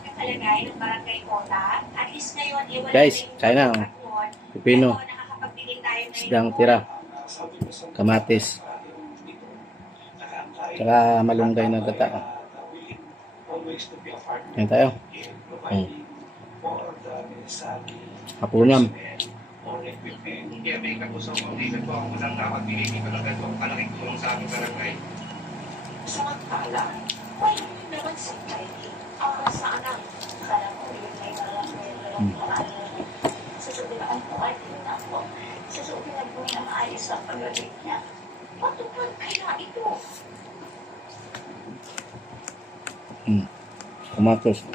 pagkakalagay ng barangay Kota. At least ngayon, wala Guys, na yung China, oh. pagkakataon. Pipino. Pero nakakapagbigay tayo ngayon Isdang ng tira. Kamatis. Tsaka malunggay na gata. Yan tayo. Hapunam. Kaya may kapuso ko, hindi ko ako lang dapat binigay talaga ito. Malaking tulong sa aming barangay. Samantala, why naman si Kylie? Para sa anak. Kala ko yun ay susubilaan ko ay tinanap ko. Susubilan ko na maayos ang pag-rate niya. Patupad kaya ito. Kamatis.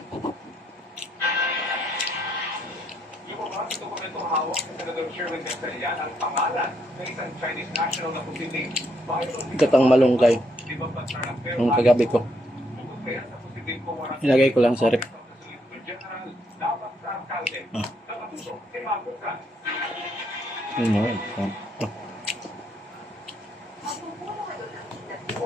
Yung mga dokumento hawak ng Senador Sherwin Gatchalian ang pangalan ng isang Chinese national na posibleng Gatang malunggay. Nung kagabi ko. Ilagay ko lang sa rep.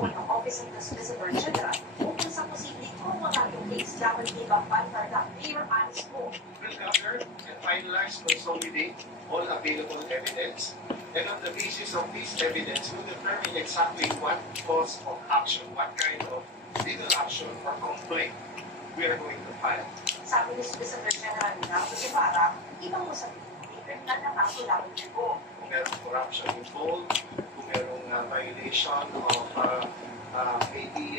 Ng Office of the Solicitor General ukol sa posibleng kumulating case dapat ibang para clear hands po. Will gather and finalize, consolidate all available evidence, and on the basis of this evidence, will determine exactly what course of action, what kind of legal action or complaint we are going to file. Sabi ni Solicitor General Ignacio Guevara, ibang mo sabihin, criminal na kaso laban po. Kung merong corruption involved, kung merong violation of maybe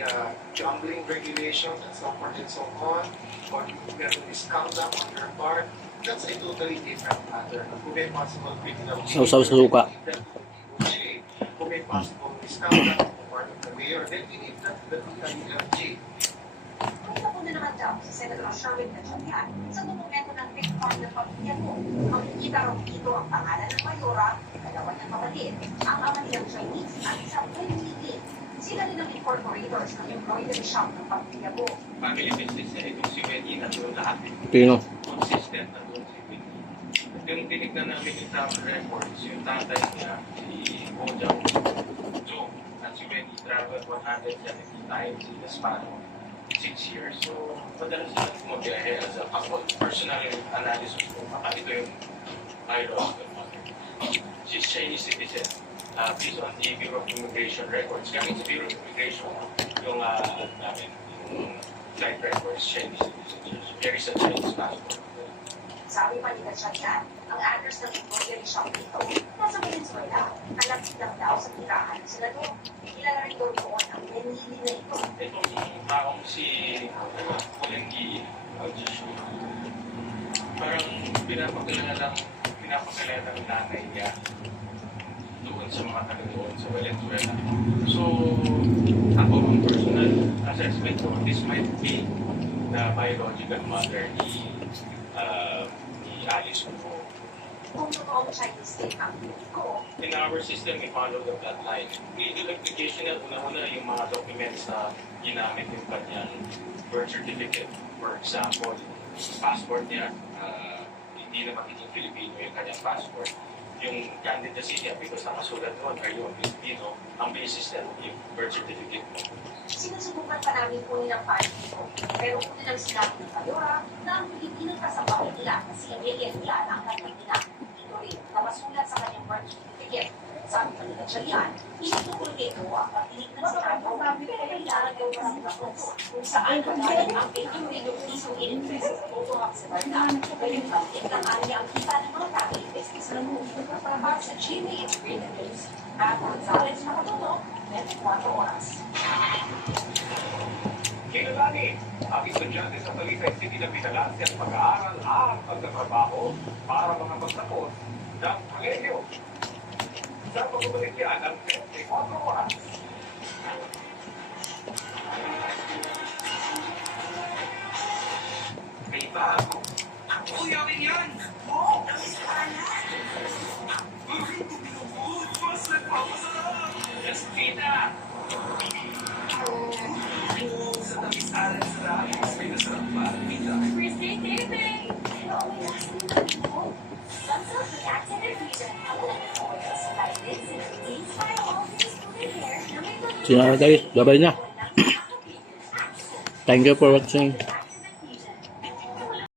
gambling regulations and so forth and so on, or kung merong misconduct on your part, that's a totally different matter. Kung may possible criminal Sausaw sa suka. kung may possible misconduct on the part of the mayor, then we need that to the DILG. Kung napunta naman daw si Senator Sherwin Gatchalian sa dokumento ng Big Fund ng pamilya mo, makikita raw dito ang pangalan ng mayora, dalawa niyang kapatid, ang ama nilang Chinese at isang Filipino. Sila rin ang incorporators ng embroidery shop ng pamilya mo. Family business niya itong si Wendy na doon lahat. Pino. Consistent na doon si Wendy. Yung tinignan namin yung travel records, yung tatay niya, si Bojang Joe, at si Wendy travel 170 times in the span of 6 years. So, madalas sila bumabiyahe as a couple. Personal analysis ko, baka ito yung biological mother. She's Chinese citizen. Based on the Bureau of Immigration records. Gamit sa Bureau of Immigration, yung namin, yung flight records, Chinese citizens. There is a Chinese passport. Sabi pa ni Gatchalian, ang address ng embroidery shop nito nasa Venezuela. Alapit lang daw sa tirahan ng senador. Kilala rin daw doon ang Nenili na ito. Itong taong si Kulengi Aljishu, parang pinapakilala ng nanay niya doon sa mga taga doon sa Venezuela. So, ako ang personal assessment ko, this might be the biological mother ni Alice ko. Kung totoong Chinese state ang ko, In our system, we follow the bloodline. Legal application na una-una yung mga documents na ginamit yung kanyang birth certificate. For example, passport niya, hindi na makikita Filipino yung kanyang passport. Yung candidacy niya, because nakasulat doon, are you a Filipino? Ang basis na yung birth certificate mo. sinusubukan pa namin kunin ang file dito. Pero kung nilang sinabi ng Mayora na ang Pilipinong kasama nila na si Emilian Yan ang kanyang ina. Ito rin na masulat sa kanyang birth certificate. Sabi pa ni Gatchalian, inutukol ito ang pagtinig ng sinabi pero kailangan daw kasi mapunto kung saan magaling ang 20 pisong in-interest sa tutuhak sa barda. Ngayon ba, itlakaan niya ang kita ng mga family business na para sa GMA Integrated News. At Gonzales Nakatuno, 24 oras. Kinalani, ang estudyante sa Talisay City na pinalasi ang pag-aaral at pagtatrabaho para makapagtapos ng kolehiyo. Sa pagbabalik yan ng 24 oras. May bago. Uyawin yan! Oo! Mas nagpapasarap! Estina! Sa tamis-alan sa dami, mas may nasarap pa. Pita. First day taping! Sino guys, babay na. Thank you for watching.